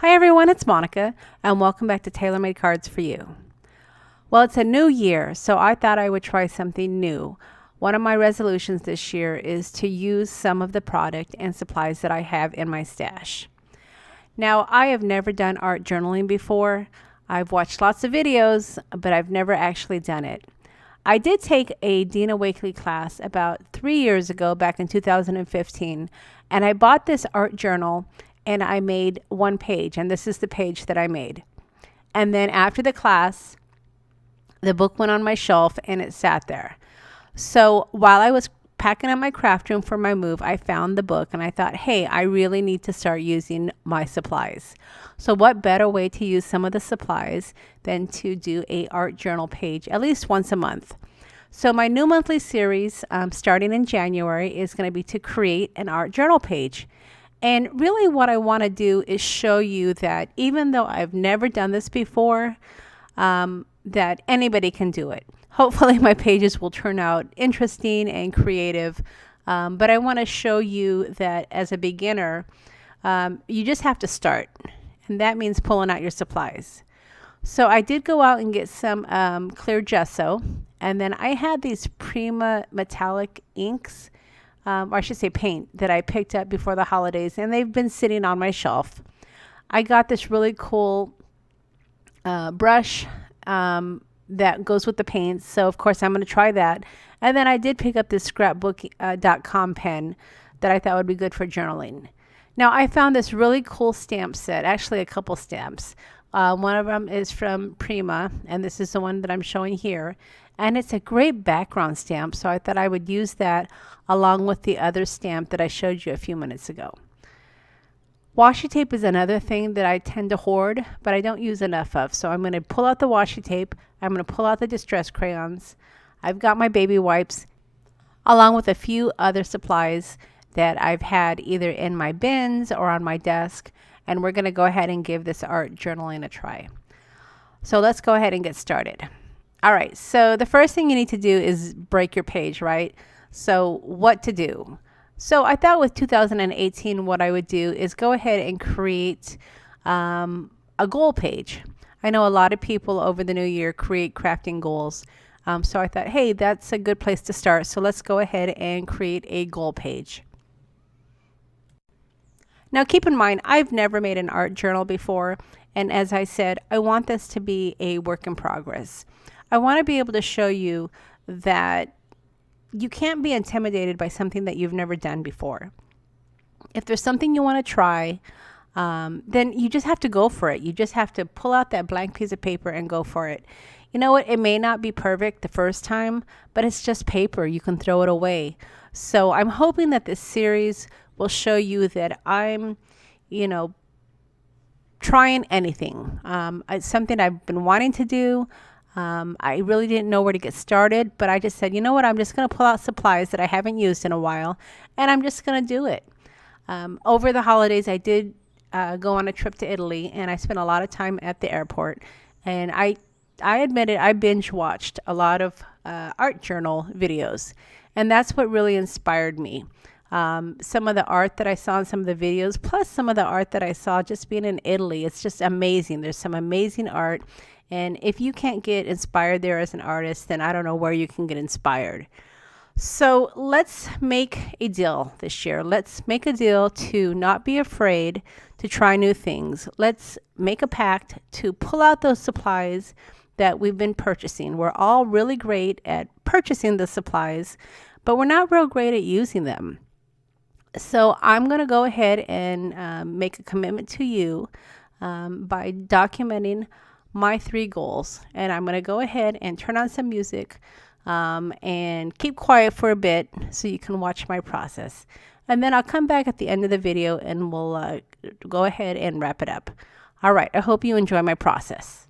Hi everyone, it's Monica, and welcome back to TaylorMade Cards for You. Well, it's a new year, so I thought I would try something new. One of my resolutions this year is to use some of the product and supplies that I have in my stash. Now, I have never done art journaling before. I've watched lots of videos, but I've never actually done it. I did take a Dina Wakley class about 3 years ago, back in 2015, and I bought this art journal and I made one page, and this is the page that I made. And then after the class, the book went on my shelf and it sat there. So while I was packing up my craft room for my move, I found the book and I thought, hey, I really need to start using my supplies. So what better way to use some of the supplies than to do a art journal page at least once a month? So my new monthly series, starting in January, is going to be to create an art journal page. And really what I want to do is show you that even though I've never done this before, that anybody can do it. Hopefully my pages will turn out interesting and creative, but I want to show you that as a beginner, you just have to start, and that means pulling out your supplies. So I did go out and get some clear gesso, and then I had these Prima metallic inks, or I should say paint, that I picked up before the holidays, and they've been sitting on my shelf. I got this really cool brush that goes with the paints, so of course I'm going to try that. And then I did pick up this scrapbook.com pen that I thought would be good for journaling. Now I found this really cool stamp set, actually a couple stamps. One of them is from Prima, and this is the one that I'm showing here. And it's a great background stamp, so I thought I would use that along with the other stamp that I showed you a few minutes ago. Washi tape is another thing that I tend to hoard, but I don't use enough of. So I'm going to pull out the washi tape. I'm going to pull out the distress crayons. I've got my baby wipes, along with a few other supplies that I've had either in my bins or on my desk. And we're going to go ahead and give this art journaling a try. So let's go ahead and get started. All right, so the first thing you need to do is break your page, right? So what to do? So I thought with 2018, what I would do is go ahead and create a goal page. I know a lot of people over the new year create crafting goals. So I thought, hey, that's a good place to start. So let's go ahead and create a goal page. Now keep in mind, I've never made an art journal before. And as I said, I want this to be a work in progress. I want to be able to show you that you can't be intimidated by something that you've never done before. If there's something you want to try, then you just have to go for it. You just have to pull out that blank piece of paper and go for it. You know what? It may not be perfect the first time, but it's just paper. You can throw it away. So I'm hoping that this series will show you that I'm, trying anything. It's something I've been wanting to do. I really didn't know where to get started, but I just said, you know what, I'm just going to pull out supplies that I haven't used in a while, and I'm just going to do it. Over the holidays, I did go on a trip to Italy, and I spent a lot of time at the airport, and I admit it, I binge watched a lot of art journal videos, and that's what really inspired me. Some of the art that I saw in some of the videos, plus some of the art that I saw just being in Italy, it's just amazing. There's some amazing art. And if you can't get inspired there as an artist, then I don't know where you can get inspired. So let's make a deal this year. Let's make a deal to not be afraid to try new things. Let's make a pact to pull out those supplies that we've been purchasing. We're all really great at purchasing the supplies, but we're not real great at using them. So I'm going to go ahead and make a commitment to you by documenting my 3 goals, and I'm going to go ahead and turn on some music and keep quiet for a bit so you can watch my process, and then I'll come back at the end of the video and we'll go ahead and wrap it up. All right, I hope you enjoy my process.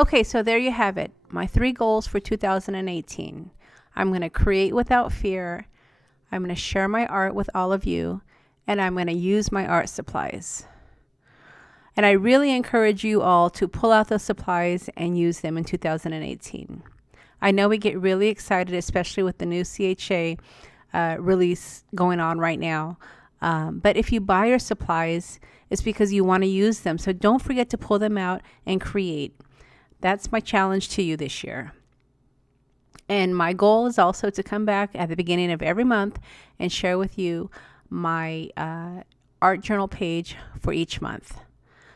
Okay, so there you have it. My 3 goals for 2018. I'm going to create without fear. I'm going to share my art with all of you. And I'm going to use my art supplies. And I really encourage you all to pull out those supplies and use them in 2018. I know we get really excited, especially with the new CHA release going on right now. But if you buy your supplies, it's because you want to use them. So don't forget to pull them out and create. That's my challenge to you this year. And my goal is also to come back at the beginning of every month and share with you my art journal page for each month.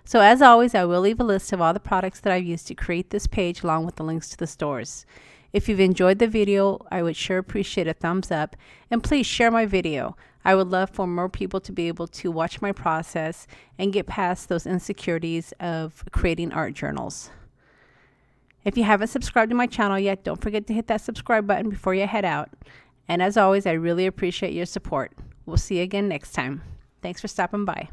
So as always, I will leave a list of all the products that I've used to create this page along with the links to the stores. If you've enjoyed the video, I would sure appreciate a thumbs up, and please share my video. I would love for more people to be able to watch my process and get past those insecurities of creating art journals. If you haven't subscribed to my channel yet, don't forget to hit that subscribe button before you head out. And as always, I really appreciate your support. We'll see you again next time. Thanks for stopping by.